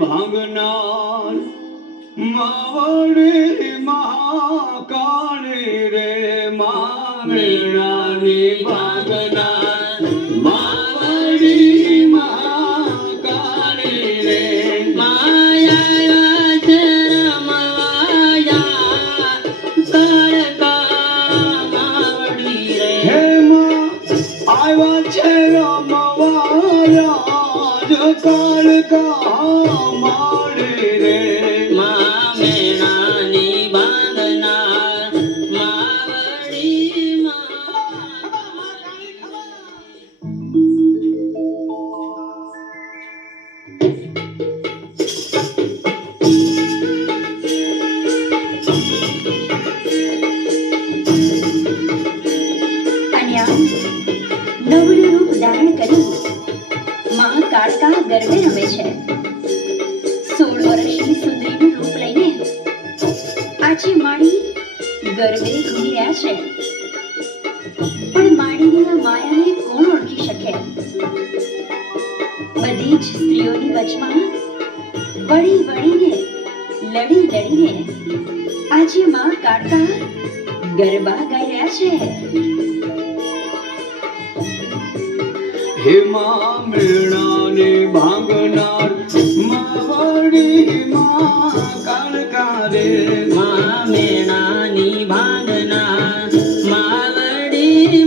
ભાંગનાર માવડી મહાકાળી રે મામેણાની ભાંગનાર માવડી મહાકાળી રે માયા રમવાયા કાળકા માવડી રે હે માં આવ્યા છે રમવાયા જ કાળકા માડી રે મામેણાની બાંધનાર માવડી નવરું રૂપ ધારણ કરી મહાકાળકા ગરબે રમે છે. 16 વર્ષની સુંદરીનું રૂપ લઈને આજે માડી ગરબે ઘૂમી રહ્યા છે. પણ માડીની આ માયાને કોણ ઓળખી શકે? બધી જ સ્ત્રીઓની વચમાં વળી વળીને લડી લડીને આજે મહાકાળકા ગરબા ગાઈ રહ્યા છે. હે મામેણાની ભાંગનાર માવડી મહાકાળકા રે મામેણાની બાંધનાર માવડી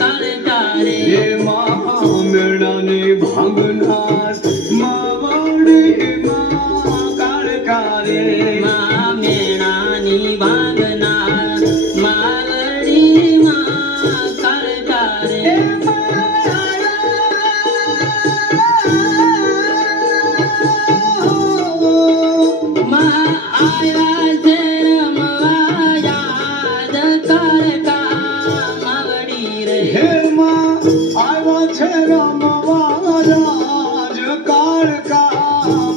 કાળકા રે હે મામેણાની ભાંગનાર માવડી મહાકાળકા રે મામેણાની બાંધનાર માવડી કાળકા રે આયા છે રમવાયા જ કાળકા માવડી રે હે માં આવ્યા છે રમવાયા જ કાળકા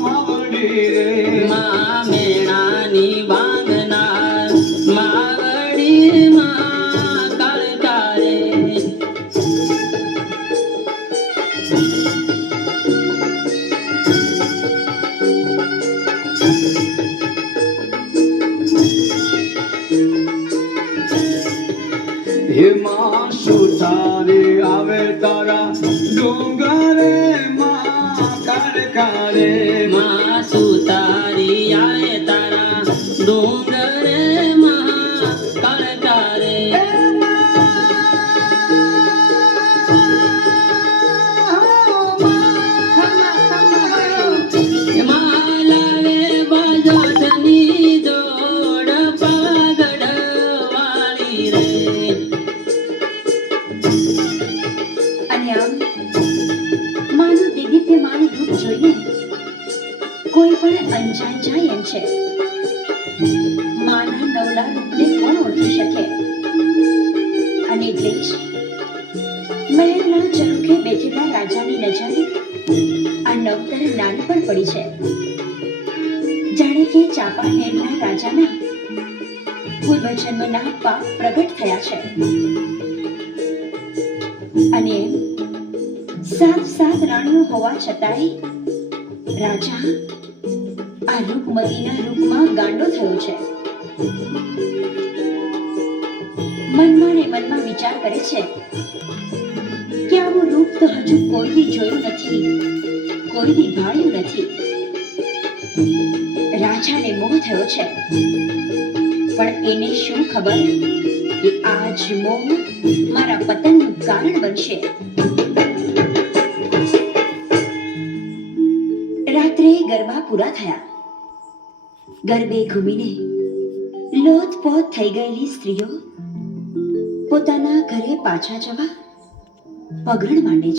માવડી રે મામેણાની બાંધનાર માવડી કાળકા રે હે માં સુતારે આવે તારા ડુંગરે મહાકાળકા રે માં સુતારી આય તારા ડુંગરે કાળકા રે માલાવે બજોટની જોડ પાગડ વાળી રે અને આમ માનું દેદીપ્યમાન રૂપ જોઈને કોઈ પણ અંજાન જાય એમ છે. માના નવલા રૂપને કોણ ઓળખી શકે? અને એટલે જ મહેલના ચરુખે બેઠેલા રાજાની નજરે આ નવતર નાની પર પડી છે. જાણે કે ચાંપાનેરના રાજાના પૂર્વજન્મના પાપ પ્રગટ થયા છે. અને એમ સાત રાણીઓ હોવા છતાંય રાજા આ રૂપમતીના રૂપમાં ગાંડો થયો છે. મનમાં ને મનમાં વિચાર કરે છે કે આવું રૂપ તો હજુ કોઈ દી જોયું નથી, કોઈ દી ભાળ્યું નથી. રાજાને મોહ થયો છે, પણ એને શું ખબર કે આ જ મોહ મારા પતનનું કારણ બનશે. રાત્રે ગરબા પૂરા થયા. ગરબે ઘૂમીને લોથપોથ થઈ ગયેલી સ્ત્રીઓ પોતાના ઘરે પાછા જવા પગરણ માંડે છે.